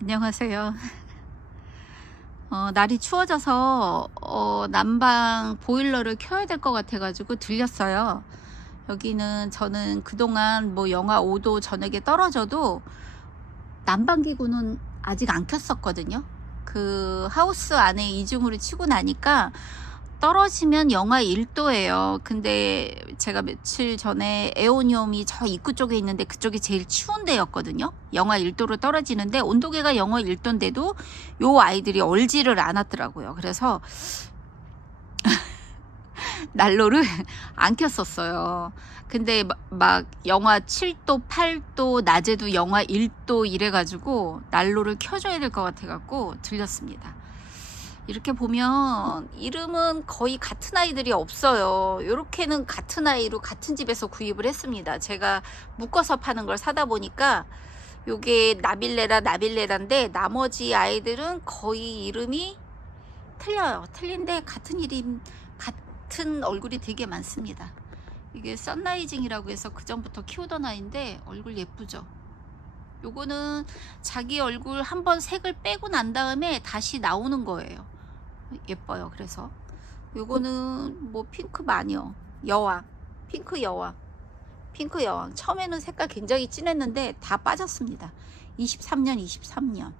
안녕하세요. 날이 추워져서 난방 보일러를 켜야 될 것 같아 가지고 들렸어요. 여기는 저는 그동안 뭐 영하 5도 저녁에 떨어져도 난방기구는 아직 안 켰었거든요. 그 하우스 안에 이중으로 치고 나니까 떨어지면 영하 1도예요. 근데 제가 며칠 전에 에오니움이 저 입구 쪽에 있는데 그쪽이 제일 추운 데였거든요. 영하 1도로 떨어지는데 온도계가 영하 1도인데도 요 아이들이 얼지를 않았더라고요. 그래서 난로를 안 켰었어요. 근데 막 영하 7도, 8도, 낮에도 영하 1도 이래가지고 난로를 켜줘야 될 것 같아갖고 들렸습니다. 이렇게 보면 이름은 거의 같은 아이들이 없어요. 이렇게는 같은 아이로 같은 집에서 구입을 했습니다. 제가 묶어서 파는 걸 사다 보니까 요게 나빌레라인데 나머지 아이들은 거의 이름이 틀려요. 틀린데 같은 얼굴이 되게 많습니다. 이게 썬라이징이라고 해서 그 전부터 키우던 아이인데 얼굴 예쁘죠. 요거는 자기 얼굴 한번 색을 빼고 난 다음에 다시 나오는 거예요. 예뻐요. 그래서 요거는 뭐 핑크 마녀 여왕, 핑크 여왕 처음에는 색깔 굉장히 진했는데 다 빠졌습니다. 23년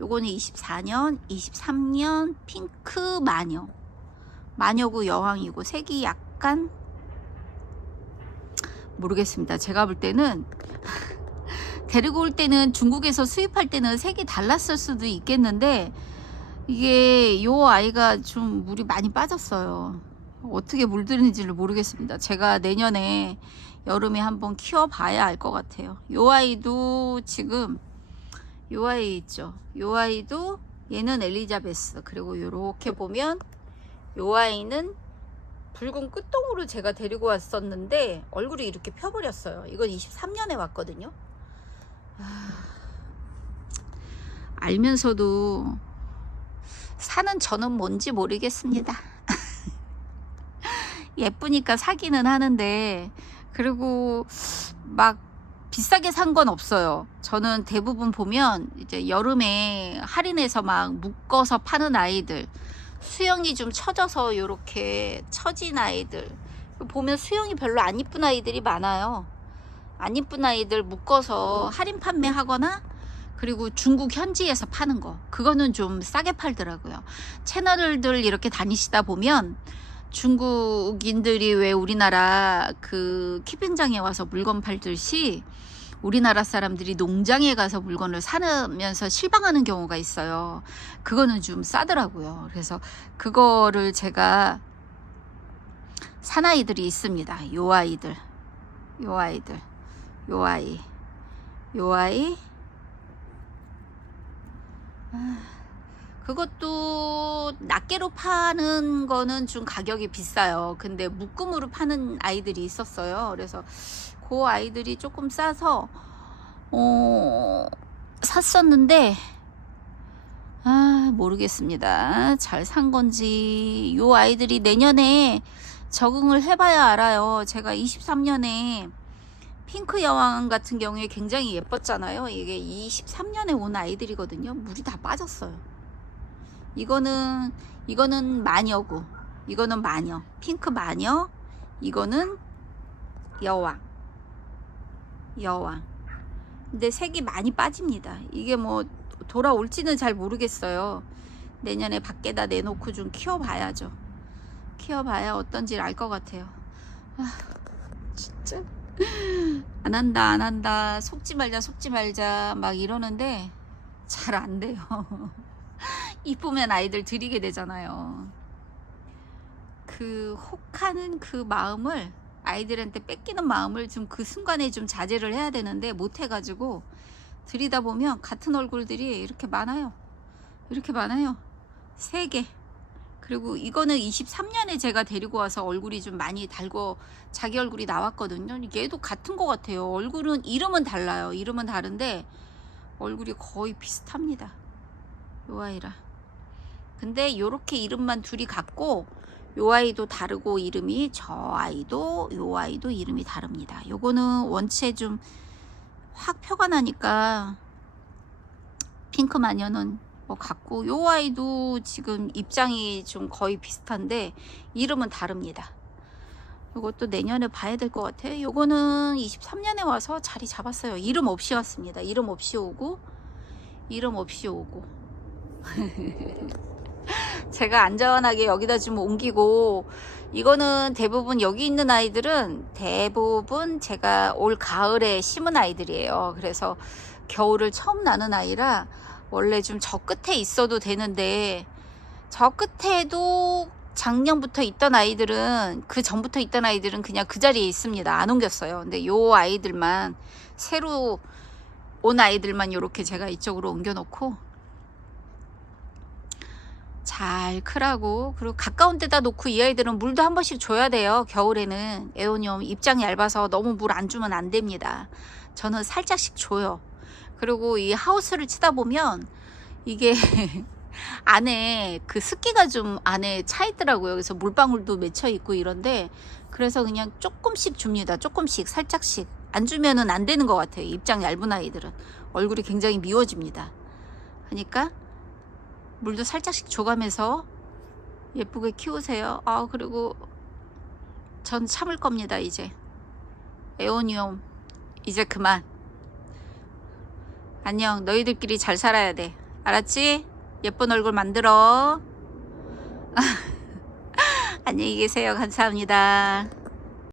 요거는 23년 핑크 마녀고 여왕이고 색이 약간 모르겠습니다. 제가 볼 때는 데리고 올 때는 중국에서 수입할 때는 색이 달랐을 수도 있겠는데 이게 요 아이가 좀 물이 많이 빠졌어요. 어떻게 물드는지를 모르겠습니다. 제가 내년에 여름에 한번 키워봐야 알 것 같아요. 요 아이도 지금 요 아이 있죠. 요 아이도 얘는 엘리자베스. 그리고 요렇게 보면 요 아이는 붉은 끝동으로 제가 데리고 왔었는데 얼굴이 이렇게 펴버렸어요. 이건 23년에 왔거든요. 알면서도 사는 저는 뭔지 모르겠습니다. 예쁘니까 사기는 하는데 그리고 막 비싸게 산 건 없어요. 저는 대부분 보면 이제 여름에 할인해서 막 묶어서 파는 아이들, 수영이 좀 처져서 이렇게 처진 아이들 보면 수영이 별로 안 이쁜 아이들이 많아요. 안 이쁜 아이들 묶어서 할인 판매하거나 그리고 중국 현지에서 파는 거 그거는 좀 싸게 팔더라고요. 채널들 이렇게 다니시다 보면 중국인들이 왜 우리나라 그 키핑장에 와서 물건 팔듯이 우리나라 사람들이 농장에 가서 물건을 사면서 실망하는 경우가 있어요. 그거는 좀 싸더라고요. 그래서 그거를 제가 산 아이들이 있습니다. 요 아이 그것도 낱개로 파는 거는 좀 가격이 비싸요. 근데 묶음으로 파는 아이들이 있었어요. 그래서 그 아이들이 조금 싸서 샀었는데 모르겠습니다. 잘 산 건지. 요 아이들이 내년에 적응을 해봐야 알아요. 제가 23년에 핑크 여왕 같은 경우에 굉장히 예뻤잖아요. 이게 23년에 온 아이들이거든요. 물이 다 빠졌어요. 이거는 마녀고, 이거는 마녀, 핑크 마녀, 이거는 여왕. 근데 색이 많이 빠집니다. 이게 뭐 돌아올지는 잘 모르겠어요. 내년에 밖에다 내놓고 좀 키워봐야죠. 키워봐야 어떤지 알 것 같아요. 진짜 안 한다 속지 말자 막 이러는데 잘 안 돼요. 이쁘면 아이들 드리게 되잖아요. 그 혹하는 그 마음을 아이들한테 뺏기는 마음을 좀 그 순간에 좀 자제를 해야 되는데 못 해가지고 들이다 보면 같은 얼굴들이 이렇게 많아요. 3개. 그리고 이거는 23년에 제가 데리고 와서 얼굴이 좀 많이 달고 자기 얼굴이 나왔거든요. 얘도 같은 것 같아요. 얼굴은 이름은 달라요. 이름은 다른데 얼굴이 거의 비슷합니다. 요 아이라. 근데 요렇게 이름만 둘이 같고 요 아이도 다르고 이름이 요 아이도 이름이 다릅니다. 요거는 원체 좀 확 표가 나니까 핑크 마녀는 뭐 같고, 요 아이도 지금 입장이 좀 거의 비슷한데 이름은 다릅니다. 요것도 내년에 봐야 될 것 같아요. 요거는 23년에 와서 자리 잡았어요. 이름 없이 왔습니다. 이름 없이 오고 제가 안전하게 여기다 좀 옮기고, 이거는 대부분 여기 있는 아이들은 대부분 제가 올 가을에 심은 아이들이에요. 그래서 겨울을 처음 나는 아이라 원래 좀 저 끝에 있어도 되는데, 저 끝에도 작년부터 있던 아이들은, 그 전부터 있던 아이들은 그냥 그 자리에 있습니다. 안 옮겼어요. 근데 요 아이들만, 새로 온 아이들만 이렇게 제가 이쪽으로 옮겨 놓고 잘 크라고. 그리고 가까운 데다 놓고, 이 아이들은 물도 한 번씩 줘야 돼요. 겨울에는 에오니움 입장이 얇아서 너무 물 안 주면 안 됩니다. 저는 살짝씩 줘요. 그리고 이 하우스를 치다 보면 이게 안에 그 습기가 좀 안에 차 있더라고요. 그래서 물방울도 맺혀 있고 이런데, 그래서 그냥 조금씩 줍니다. 조금씩, 살짝씩. 안 주면은 안 되는 것 같아요. 입장 얇은 아이들은 얼굴이 굉장히 미워집니다. 그러니까 물도 살짝씩 줘가면서 예쁘게 키우세요. 그리고 전 참을 겁니다. 이제 에오니움 이제 그만. 안녕. 너희들끼리 잘 살아야 돼. 알았지? 예쁜 얼굴 만들어. 안녕히 계세요. 감사합니다.